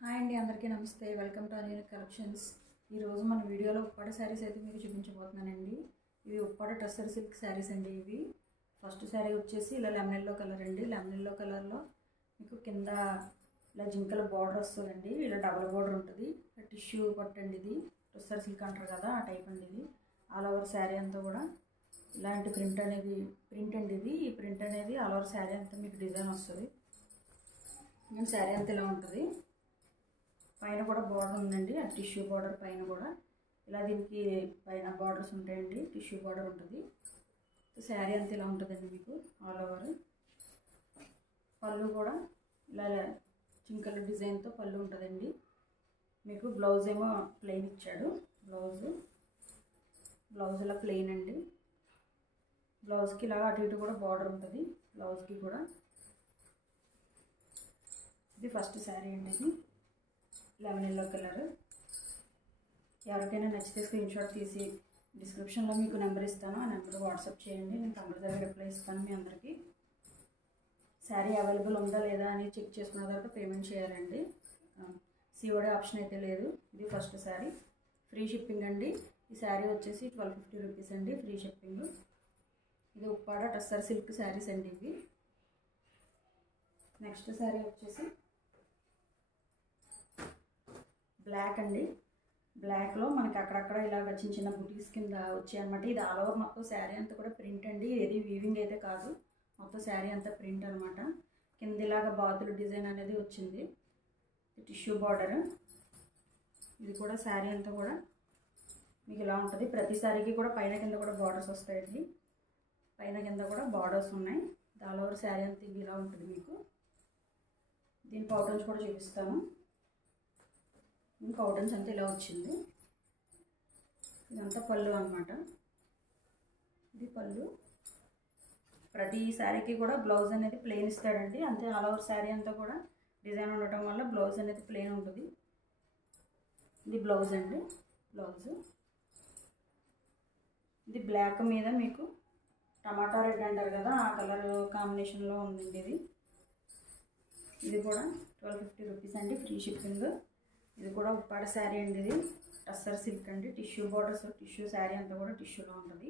Hi అండి, అందరికీ నమస్తే. Welcome to an unique collections. ఈరోజు మన వీడియోలో ఉప్పాడ శారీస్ అయితే మీకు చూపించబోతున్నానండి. ఇవి ఉప్పాడ టస్సర్ సిల్క్ శారీస్ అండి. ఇవి ఫస్ట్ శారీ వచ్చేసి ఇలా లెమన్ ఎల్లో కలర్ అండి. లెమన్ ఎల్లో కలర్లో మీకు కింద ఇలా జింకల బార్డర్ వస్తుందండి. ఇలా డబుల్ బార్డర్ ఉంటుంది. టిష్యూ పట్టండి, ఇది టస్సర్ సిల్క్ అంటారు కదా, ఆ టైప్ అండి. ఇది ఆల్ ఓవర్ శారీ అంతా కూడా ఇలాంటి ప్రింట్ అండి. ఇది ఈ ప్రింట్ అనేది ఆల్ ఓవర్ శారీ అంతా మీకు డిజైన్ వస్తుంది. శారీ అంతా ఇలా ఉంటుంది. పైన కూడా బార్డర్ ఉందండి, ఆ టిష్యూ బార్డర్ పైన కూడా ఇలా దీనికి పైన బార్డర్స్ ఉంటాయండి. టిష్యూ బార్డర్ ఉంటుంది. శారీ అంతా ఇలా ఉంటుందండి మీకు ఆల్ ఓవర్. పళ్ళు కూడా ఇలా చింకల డిజైన్తో పళ్ళు ఉంటుందండి. మీకు బ్లౌజ్ ఏమో ప్లెయిన్ ఇచ్చాడు. బ్లౌజ్ ఇలా ప్లెయిన్ అండి. బ్లౌజ్కి ఇలా అటు ఇటు కూడా బార్డర్ ఉంటుంది. బ్లౌజ్కి కూడా ఇది ఫస్ట్ శారీ అండి. ఇది లెమన్ ఎల్లో కలర్. ఎవరికైనా నచ్చితే స్క్రీన్ షాట్ తీసి డిస్క్రిప్షన్లో మీకు నెంబర్ ఇస్తాను, ఆ నెంబర్ వాట్సాప్ చేయండి. నేను కంపల్సరీ రిప్లై ఇస్తాను మీ అందరికీ. శారీ అవైలబుల్ ఉందా లేదా అని చెక్ చేసుకున్న తర్వాత పేమెంట్ చేయాలండి. సిఓడి ఆప్షన్ అయితే లేదు. ఇది ఫస్ట్ శారీ. ఫ్రీ షిప్పింగ్ అండి. ఈ శారీ వచ్చేసి 1250 రూపీస్ అండి, ఫ్రీ షిప్పింగ్. ఇది ఉప్పాడ టస్సర్ సిల్క్ శారీస్ అండి ఇవి. నెక్స్ట్ శారీ వచ్చేసి బ్లాక్ అండి. బ్లాక్లో మనకి అక్కడక్కడ ఇలాగ చిన్న చిన్న బుటీస్ కింద వచ్చాయి అనమాట. ఇది ఆల్ ఓవర్ మొత్తం శారీ అంతా కూడా ప్రింట్ అండి. ఏది వీవింగ్ అయితే కాదు, మొత్తం శారీ అంతా ప్రింట్ అనమాట. కింద ఇలాగ బాతులు డిజైన్ అనేది వచ్చింది. Tissue border. ఇది కూడా శారీ అంతా కూడా మీకు ఇలా ఉంటుంది. ప్రతి శారీకి కూడా పైన కింద కూడా బార్డర్స్ వస్తాయండి. పైన కింద కూడా బార్డర్స్ ఉన్నాయి. ఆల్ ఓవర్ శారీ అంతా ఇలా ఉంటుంది మీకు. దీని పౌటన్స్ కూడా చూపిస్తాను. పౌటన్స్ అంతా ఇలా వచ్చింది. ఇదంతా పళ్ళు అనమాట. ఇది పళ్ళు. ప్రతి శారీకి కూడా బ్లౌజ్ అనేది ప్లెయిన్ ఇస్తాడండి. అంతే ఆల్ ఓవర్ శారీ అంతా కూడా డిజైన్ ఉండటం వల్ల బ్లౌజ్ అనేది ప్లెయిన్ ఉంటుంది. ఇది బ్లౌజ్ అండి. ఇది బ్లాక్ మీద మీకు టమాటా రెడ్ అంటారు కదా, ఆ కలర్ కాంబినేషన్లో ఉందండి. ఇది కూడా 1250 రూపీస్ అండి, ఫ్రీ షిప్పింగ్. ఇది కూడా ఉప్పాడ శారీ అండి. ఇది టస్సర్ సిల్క్ అండి. టిష్యూ బార్డర్స్, టిష్యూ శారీ అంతా కూడా టిష్యూలో ఉంటుంది.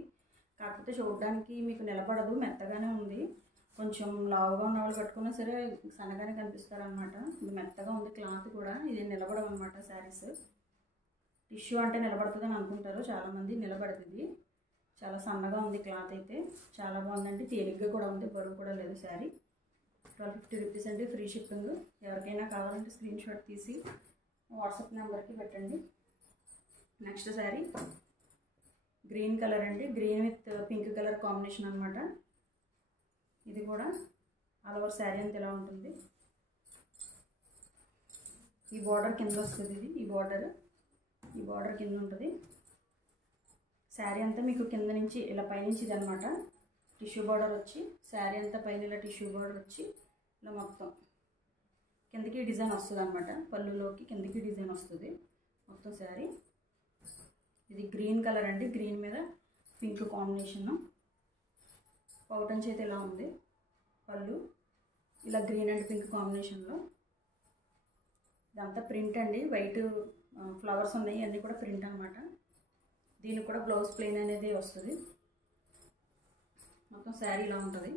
కాకపోతే చూడడానికి మీకు నిలబడదు, మెత్తగానే ఉంది. కొంచెం లావుగా ఉన్న వాళ్ళు కట్టుకున్నా సరే సన్నగానే కనిపిస్తారనమాట. ఇది మెత్తగా ఉంది క్లాత్ కూడా. ఇది నిలబడవు అనమాట శారీస్. టిష్యూ అంటే నిలబడుతుందని అనుకుంటారు చాలామంది, నిలబడుతుంది. చాలా సన్నగా ఉంది క్లాత్ అయితే. చాలా బాగుందండి, తేలిగ్గా కూడా ఉంది, బరువు కూడా లేదు శారీ. 1250 రూపీస్ అండి, ఫ్రీ షిప్పింగ్. ఎవరికైనా కావాలంటే స్క్రీన్ షాట్ తీసి వాట్సాప్ నెంబర్కి పెట్టండి. నెక్స్ట్ శారీ గ్రీన్ కలర్ అండి. Green with pink colour combination అనమాట. ఇది కూడా ఆల్ ఓవర్ శారీ అంతా ఇలా ఉంటుంది. ఈ బార్డర్ కింద వస్తుంది. ఇది ఈ బార్డర్ కింద ఉంటుంది. శారీ అంతా మీకు కింద నుంచి ఇలా పైనుంచి ఇది అనమాట. టిష్యూ బార్డర్ వచ్చి శారీ అంతా పైన ఇలా టిష్యూ బార్డర్ వచ్చి ఇలా మొత్తం కిందకి డిజైన్ వస్తుంది అనమాట. పళ్ళులోకి కిందకి డిజైన్ వస్తుంది మొత్తం శారీ. ఇది గ్రీన్ కలర్ అండి. గ్రీన్ మీద పింక్ కాంబినేషన్. పౌటన్స్ అయితే ఇలా ఉంది. పళ్ళు ఇలా గ్రీన్ అండ్ పింక్ కాంబినేషన్లో. ఇదంతా ప్రింట్ అండి. వైట్ ఫ్లవర్స్ ఉన్నాయి, అన్నీ కూడా ప్రింట్ అనమాట. దీనికి కూడా బ్లౌజ్ ప్లెయిన్ అనేది వస్తుంది. మొత్తం శారీ ఇలా ఉంటుంది.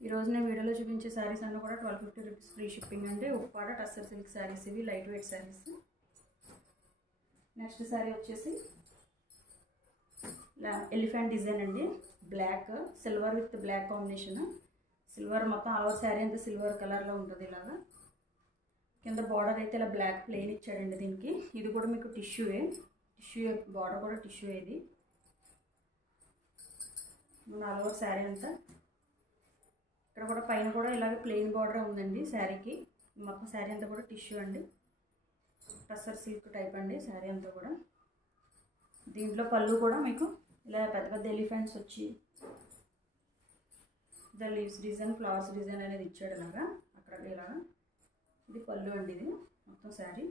ఈరోజు నేను వీడియోలో చూపించే శారీస్ అన్నీ కూడా 1250 రూపీస్, ఫ్రీ షిప్పింగ్ అండి. ఉప్పాడ టస్సర్ సిల్క్ శారీస్ ఇవి, light weight saris. Next sari వచ్చేసి ఎలిఫెంట్ డిజైన్ అండి. Black silver with black combination. Silver మొత్తం ఆల్ ఓవర్ శారీ అంతా సిల్వర్ కలర్లో ఉంటుంది. ఇలాగా కింద బార్డర్ అయితే ఇలా బ్లాక్ ప్లెయిన్ ఇచ్చాడండి దీనికి. ఇది కూడా మీకు టిష్యూ బార్డర్ కూడా టిష్యూ. ఇది ఆల్ ఓవర్ శారీ అంతా. ఇక్కడ కూడా పైన కూడా ఇలాగే ప్లెయిన్ బార్డర్ ఉందండి శారీకి. మొత్తం శారీ అంతా కూడా టిష్యూ అండి. టస్సర్ సిల్క్ టైప్ అండి శారీ అంతా కూడా. దీంట్లో పళ్ళు కూడా మీకు ఇలా పెద్ద పెద్ద ఎలిఫెంట్స్ వచ్చి లీవ్స్ డిజైన్, ఫ్లవర్స్ డిజైన్ అనేది ఇచ్చాడు ఇలాగా అక్కడ ఇలాగా. ఇది పళ్ళు అండి. ఇది మొత్తం శారీ.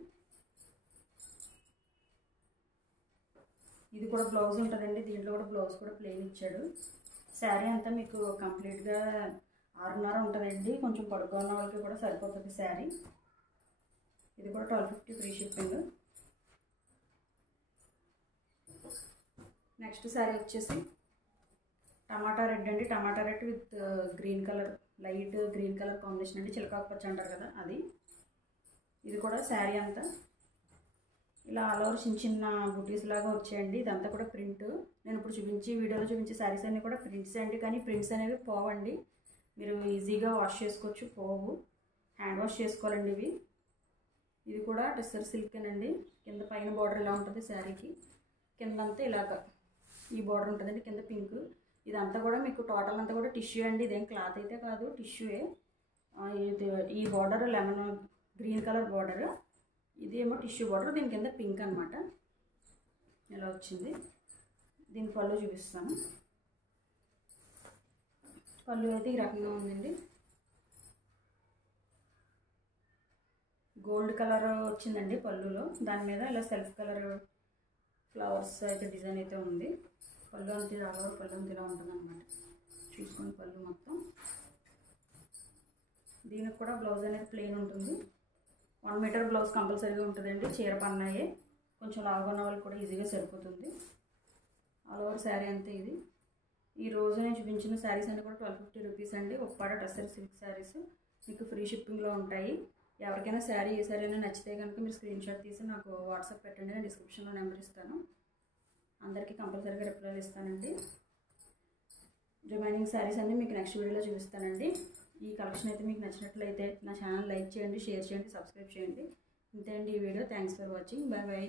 ఇది కూడా బ్లౌజ్ ఉంటుందండి. దీంట్లో కూడా బ్లౌజ్ కూడా ప్లెయిన్ ఇచ్చాడు. శారీ అంతా మీకు కంప్లీట్గా 6:30 ఉంటుందండి. కొంచెం పొడుగ్గా ఉన్న వాళ్ళకి కూడా సరిపోతుంది శారీ. ఇది కూడా 1250 ఫ్రీ షిప్పింగ్. నెక్స్ట్ శారీ వచ్చేసి టమాటా రెడ్ అండి. Tomato red with green colour, light green colour combination అండి. చిలకాకు పచ్చ అంటారు కదా అది. ఇది కూడా శారీ అంతా ఇలా ఆల్ ఓవర్ చిన్న చిన్న బుటీస్ లాగా వచ్చాయండి. ఇదంతా కూడా ప్రింట్. నేను ఇప్పుడు వీడియోలో చూపించే శారీస్ అన్నీ కూడా ప్రింట్స్ అండి. కానీ ప్రింట్స్ అనేవి పోవండి, మీరు ఈజీగా వాష్ చేసుకోవచ్చు, పోవు. హ్యాండ్ వాష్ చేసుకోవాలండి ఇవి. ఇది కూడా టెస్సర్ సిల్క్ అండి. కింద పైన బార్డర్ ఇలా ఉంటుంది శారీకి, కిందంతా ఇలాగ ఈ బార్డర్ ఉంటుందండి, కింద పింక్. ఇదంతా కూడా మీకు టోటల్ అంతా కూడా టిష్యూ అండి. ఇదేం క్లాత్ అయితే కాదు, టిష్యూయే. ఈ border lemon green colour border, ఇదేమో టిష్యూ బార్డర్, దీని కింద పింక్ అనమాట. ఇలా వచ్చింది. దీని పళ్ళు చూపిస్తాను. పళ్ళు అయితే ఈ రకంగా ఉందండి. గోల్డ్ కలర్ వచ్చిందండి పళ్ళులో. దాని మీద ఇలా సెల్ఫ్ కలర్ ఫ్లవర్స్ అయితే డిజైన్ అయితే ఉంది. పళ్ళు అంతే రావాలి, పళ్ళు అంతే ఇలా ఉంటుంది అనమాట. చూసుకోండి పళ్ళు మొత్తం. దీనికి కూడా బ్లౌజ్ అనేది ప్లెయిన్ ఉంటుంది. 1 మీటర్ బ్లౌజ్ కంపల్సరీగా ఉంటుందండి. చీర పన్నాయే, కొంచెం లావుగా ఉన్న వాళ్ళకి కూడా ఈజీగా సరిపోతుంది. ఆల్ ఓవర్ శారీ అంతే ఇది. ఈ రోజు నేను చూపించిన శారీస్ అన్నీ కూడా 1250 రూపీస్ అండి. ఉప్పాడ టస్సర్ సిల్క్ శారీస్ మీకు ఫ్రీ షిప్పింగ్లో ఉంటాయి. ఎవరికైనా శారీ ఏ శారీ అయినా నచ్చితే కనుక మీరు స్క్రీన్ షాట్ తీసి నాకు వాట్సాప్ పెట్టండి. నేను డిస్క్రిప్షన్లో నెంబర్ ఇస్తాను. అందరికీ కంపల్సరీగా రిప్లైలు ఇస్తానండి. రిమైనింగ్ శారీస్ అన్నీ మీకు నెక్స్ట్ వీడియోలో చూపిస్తానండి. ఈ కలెక్షన్ అయితే మీకు నచ్చినట్లయితే నా ఛానల్ లైక్ చేయండి, షేర్ చేయండి, సబ్స్క్రైబ్ చేయండి. ఇంతే అండి ఈ video. Thanks for watching. Bye bye.